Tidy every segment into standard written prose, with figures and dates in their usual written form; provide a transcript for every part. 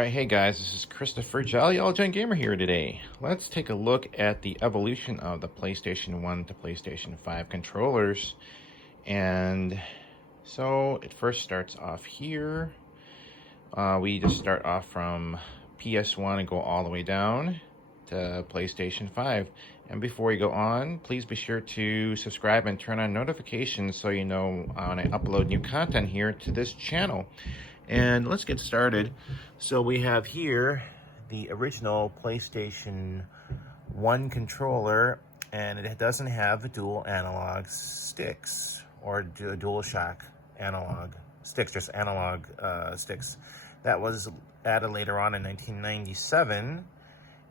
Alright, hey guys, this is Christopher Jolly All Gen Gamer here today. Let's take a look at the evolution of the PlayStation 1 to PlayStation 5 controllers. And so it first starts off here. We just start off from PS1 and go all the way down to PlayStation 5. And before we go on, please be sure to subscribe and turn on notifications so you know when I upload new content here to this channel. And let's get started. So we have here the original PlayStation 1 controller, and it doesn't have the dual analog sticks or Dualshock analog sticks, just analog sticks. That was added later on in 1997,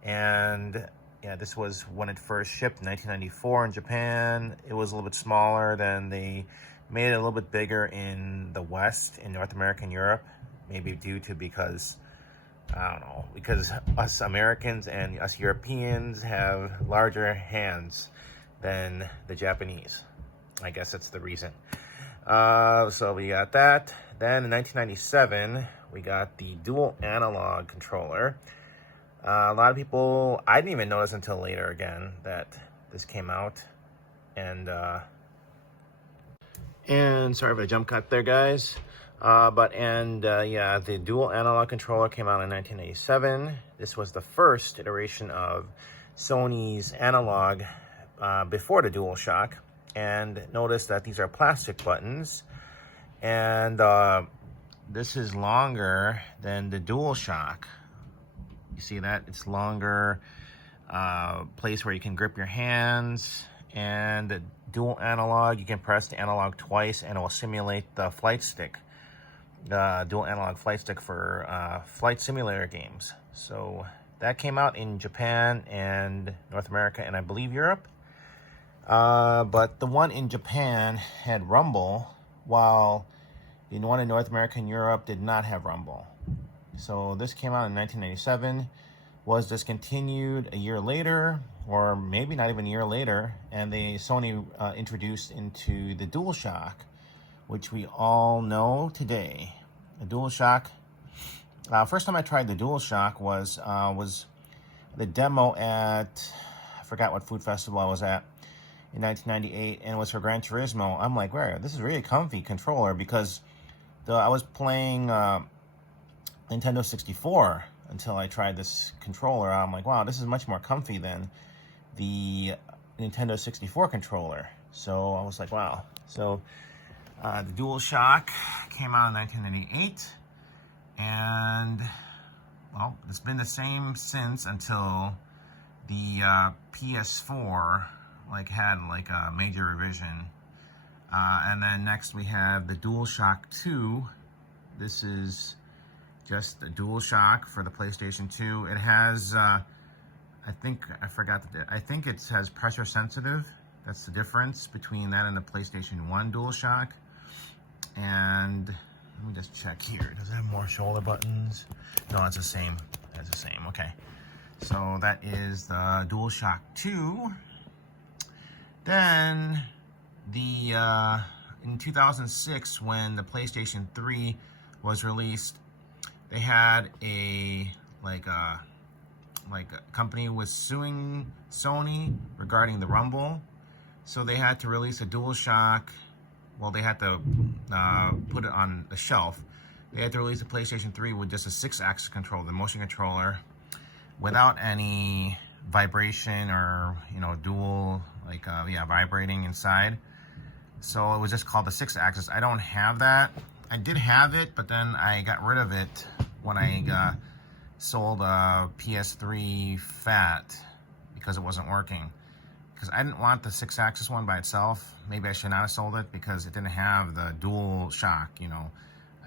and yeah, this was when it first shipped in 1994 in Japan. It was a little bit smaller, then they made it a little bit bigger in the West, in North America and Europe, maybe due to because us Americans and us Europeans have larger hands than the Japanese. I guess that's the reason. So we got that. Then in 1997, we got the dual analog controller. A lot of people, I didn't even notice until later again that this came out. And sorry for the jump cut there, guys. Yeah, the dual analog controller came out in 1987. This was the first iteration of Sony's analog before the Dualshock. And notice that these are plastic buttons. And this is longer than the Dualshock. You see that? It's longer place where you can grip your hands. And the dual analog, you can press the analog twice and it will simulate the flight stick. The dual analog flight stick for flight simulator games. So that came out in Japan and North America and I believe Europe. But the one in Japan had rumble, while the one in North America and Europe did not have rumble. So this came out in 1997, was discontinued a year later, or maybe not even a year later, and Sony introduced into the Dualshock, which we all know today. The Dualshock. First time I tried the Dualshock was the demo at, I forgot what food festival I was at in 1998, and it was for Gran Turismo. I'm like, wow, this is a really comfy controller, because I was playing Nintendo 64 until I tried this controller. I'm like, wow, this is much more comfy than the Nintendo 64 controller. So I was like, wow. So the Dualshock came out in 1998, and well, it's been the same since until the PS4 had a major revision. And then next we have the Dualshock 2. This is just a Dualshock for the PlayStation 2. It has, I think it has pressure sensitive. That's the difference between that and the PlayStation 1 Dualshock. And let me just check here. Does it have more shoulder buttons? No, it's the same. It's the same. Okay. So that is the Dualshock 2. Then in 2006, when the PlayStation 3 was released, they had a company was suing Sony regarding the rumble, so they had to release a Dualshock. Well, they had to put it on the shelf. They had to release the PlayStation 3 with just a 6-axis controller, the motion controller, without any vibration or dual vibrating inside. So it was just called the 6-axis. I don't have that. I did have it, but then I got rid of it when I sold a PS3 Fat because it wasn't working. Because I didn't want the 6-axis one by itself. Maybe I should not have sold it because it didn't have the Dualshock.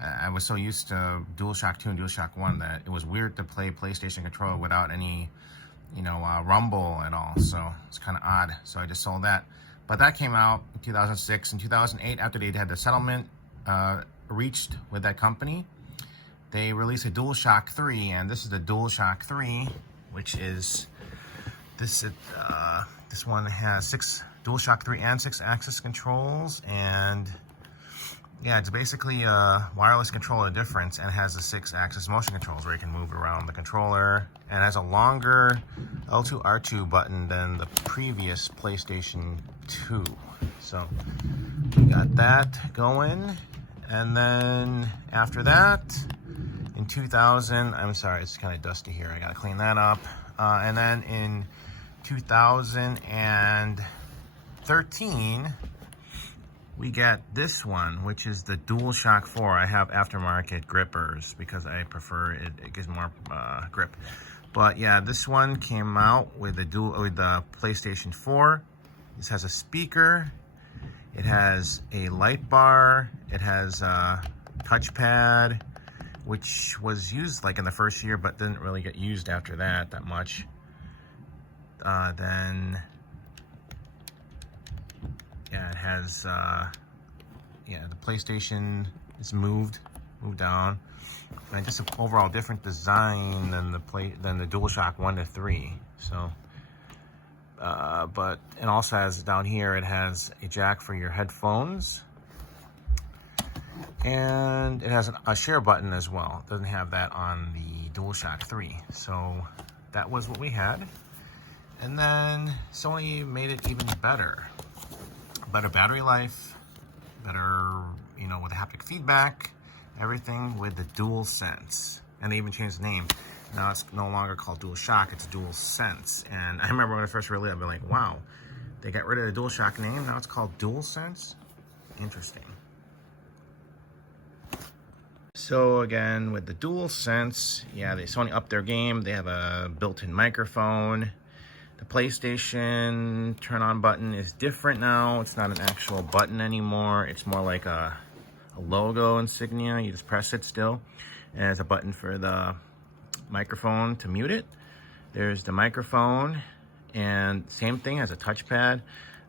I was so used to Dualshock 2 and Dualshock 1 that it was weird to play PlayStation controller without any, rumble at all. So it's kind of odd. So I just sold that. But that came out in 2006. In 2008, after they had the settlement reached with that company, they released a Dualshock 3, and this is the Dualshock 3, which is this one has Dualshock 3 and 6-axis controls, and Yeah, it's basically a wireless controller difference, and has the 6-axis motion controls where you can move around the controller, and has a longer L2 R2 button than the previous PlayStation 2. So we got that going, and then after that, in 2000, I'm sorry, it's kind of dusty here, I gotta clean that up. And then in 2013, we got this one, which is the Dualshock 4. I have aftermarket grippers because I prefer it. It gives more grip. But yeah, this one came out with the PlayStation 4. This has a speaker. It has a light bar. It has a touchpad, which was used like in the first year, but didn't really get used after that much. Then yeah, it has yeah, the PlayStation is moved down, and just an overall different design than the DualShock 1 to 3. So but it also has down here, it has a jack for your headphones, and it has a share button as well. It doesn't have that on the DualShock 3. So that was what we had. And then Sony made it even better. Better battery life, better, you know, with the haptic feedback, everything with the Dualsense. And they even changed the name. Now it's no longer called DualShock, it's Dualsense. And I remember when I first released it, I'd be like, wow, they got rid of the DualShock name, now it's called Dualsense? Interesting. So again, with the Dualsense, yeah, Sony upped their game. They have a built-in microphone. The PlayStation turn-on button is different now. It's not an actual button anymore. It's more like a logo insignia. You just press it still. And there's a button for the microphone to mute it. There's the microphone, and same thing, has a touchpad.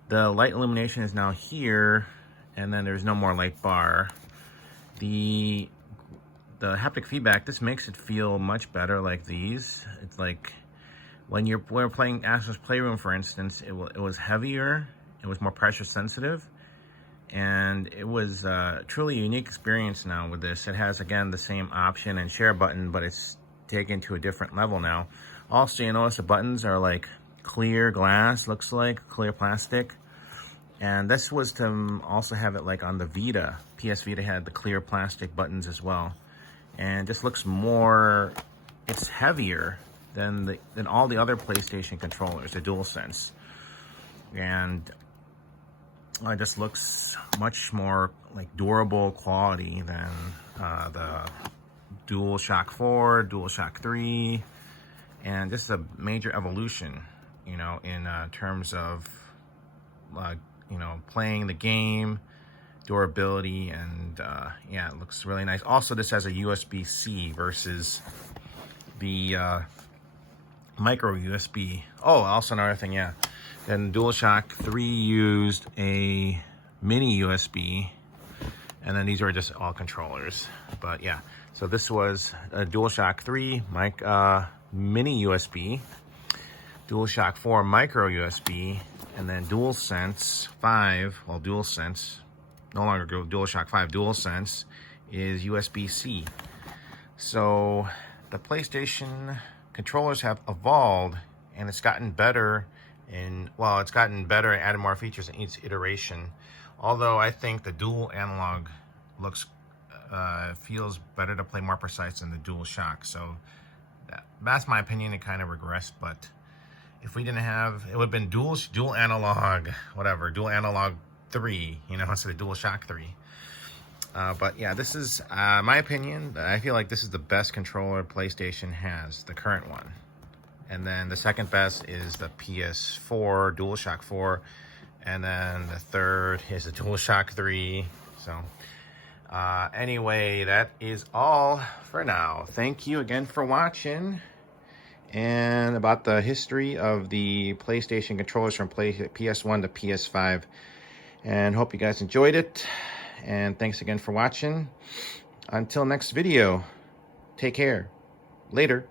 The light illumination is now here, and then there's no more light bar. The haptic feedback, this makes it feel much better like these. It's like when we're playing Astro's Playroom, for instance, it was heavier, it was more pressure sensitive, and it was truly a unique experience now with this. It has, again, the same option and share button, but it's taken to a different level now. Also, you notice the buttons are like clear glass, looks like clear plastic. And this was to also have it like on the Vita. PS Vita had the clear plastic buttons as well. And this looks more, it's heavier than all the other PlayStation controllers, the DualSense. And it just looks much more like durable quality than the DualShock 4, DualShock 3. And this is a major evolution, you know, in terms of, you know, playing the game, durability, and yeah, it looks really nice. Also, this has a USB-C versus the micro USB. Oh, also another thing, yeah. Then DualShock 3 used a mini USB, and then these are just all controllers. But yeah, so this was a DualShock 3 mini USB, DualShock 4 micro USB, and then DualSense 5, well, DualSense, no longer DualShock 5, DualSense is USB-C. So the PlayStation controllers have evolved, and it's gotten better it's gotten better and added more features in each iteration. Although I think the dual analog feels better to play, more precise than the DualShock. So that's my opinion. It kind of regressed, but if we didn't have, it would have been dual analog, whatever, dual analog 3, you know, instead of DualShock 3. But yeah, this is my opinion. I feel like this is the best controller PlayStation has, the current one. And then the second best is the PS4, DualShock 4. And then the third is the DualShock 3. So anyway, that is all for now. Thank you again for watching. And about the history of the PlayStation controllers from PS1 to PS5. And hope you guys enjoyed it. And thanks again for watching. Until next video, take care. Later.